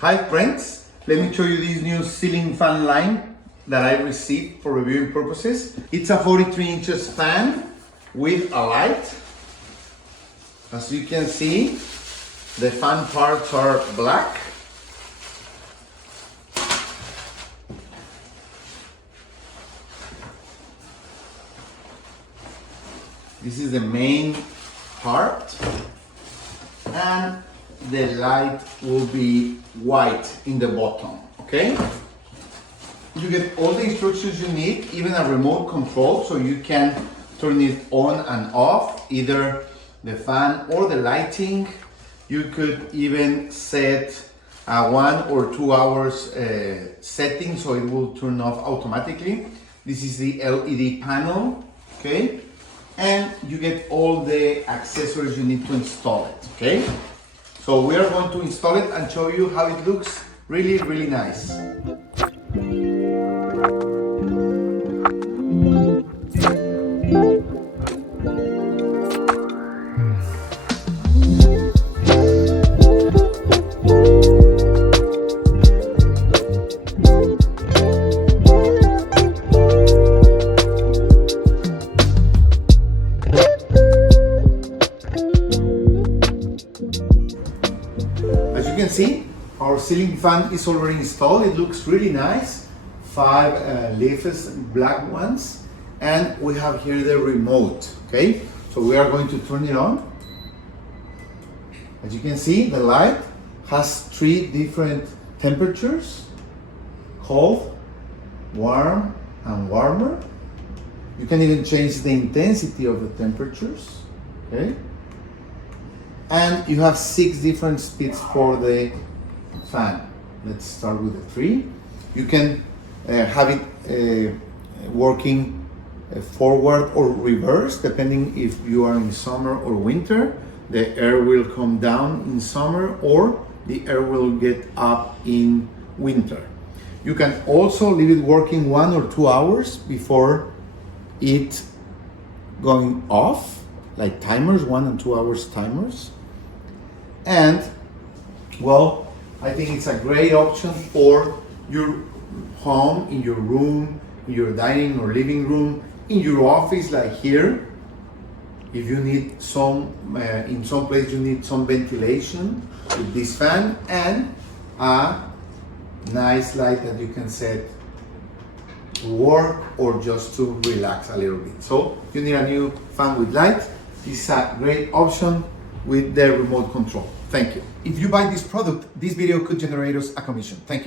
Hi friends, let me show you this new ceiling fan line that I received for reviewing purposes. It's a 43 inches fan with a light. As you can see, the fan parts are black. This is the main part, and the light will be white in the bottom, okay? You get all the instructions you need, even a remote control, so you can turn it on and off, either the fan or the lighting. You could even set a 1 or 2 hours setting, so it will turn off automatically. This is the LED panel, okay? And you get all the accessories you need to install it, okay? So we are going to install it and show you how it looks. Really, really nice. As you can see, our ceiling fan is already installed. It looks really nice. 5 leafless black ones, and we have here the remote. Okay, so we are going to turn it on. As you can see, the light has 3 different temperatures: cold, warm, and warmer. You can even change the intensity of the temperatures. Okay. And you have 6 different speeds for the fan. Let's start with the 3. You can have it working forward or reverse, depending if you are in summer or winter. The air will come down in summer, or the air will get up in winter. You can also leave it working 1 or 2 hours before it going off, like timers, 1 and 2 hours timers. And well, I think it's a great option for your home, in your room, in your dining or living room, in your office, like here. If you need some, in some place you need some ventilation with this fan, and a nice light that you can set to work or just to relax a little bit. So you need a new fan with light. This is a great option with the remote control. Thank you. If you buy this product, this video could generate us a commission. Thank you.